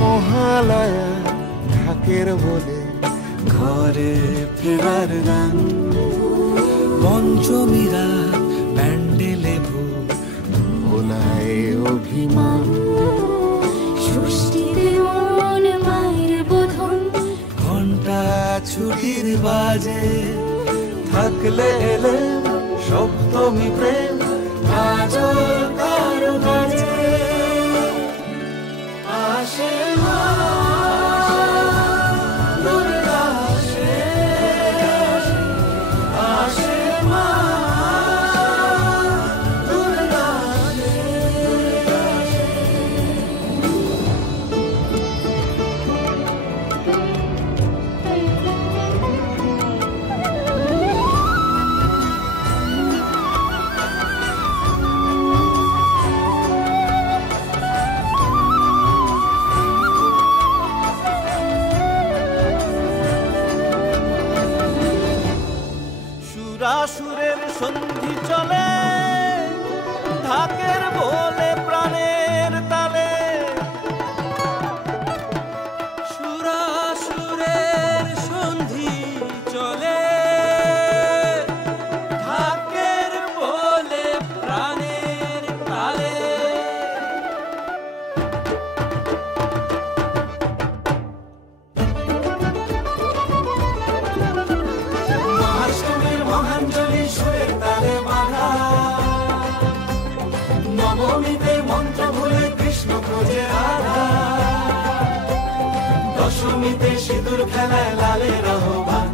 মহালয়া ঢাকের বলে ঘরে ফেরার গান, পঞ্চমীরা প্যান্ডেলে ভূত, ভোলায় অভিমান, ষষ্ঠীতে মন মায়ের বোধন, ঘন্টা ছুটির বাজে, থাকলে এলে সপ্তমী প্রেম, কাজল কারো কাজে আসে মা, দুর্গা আসে, আসে মা, দুর্গা আসে। সুরাসুরের সন্ধি চলে, ঢাকের বলে প্রাণের তালে, সুরাসুরের সন্ধি চলে, ঢাকের বলে প্রাণের তালে। মহাষ্টমীর মহাঞ্জলি সুরের তালে বাঁধা, নবমীতে মন্ত্র ভুলে কৃষ্ণ খোঁজে রাধা, দশমীতে সিঁদুর খেলায় লালের আহ্বান,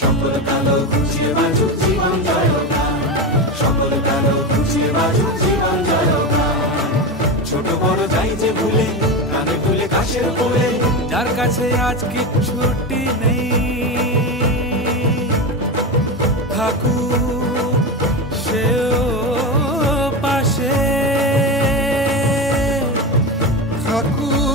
সকল কালো ঘুচিয়ে বাজুক জীবন জয় গান, সকল কালো ঘুচিয়ে বাজুক জীবন জয় গান। ছোট বড় যাই যে ভুলে, কানে ভুলে কাশের কোলে, যার কাছে আজ কিচ্ছুটি নেই, থাকুক সেও পাশে, ঠাকুর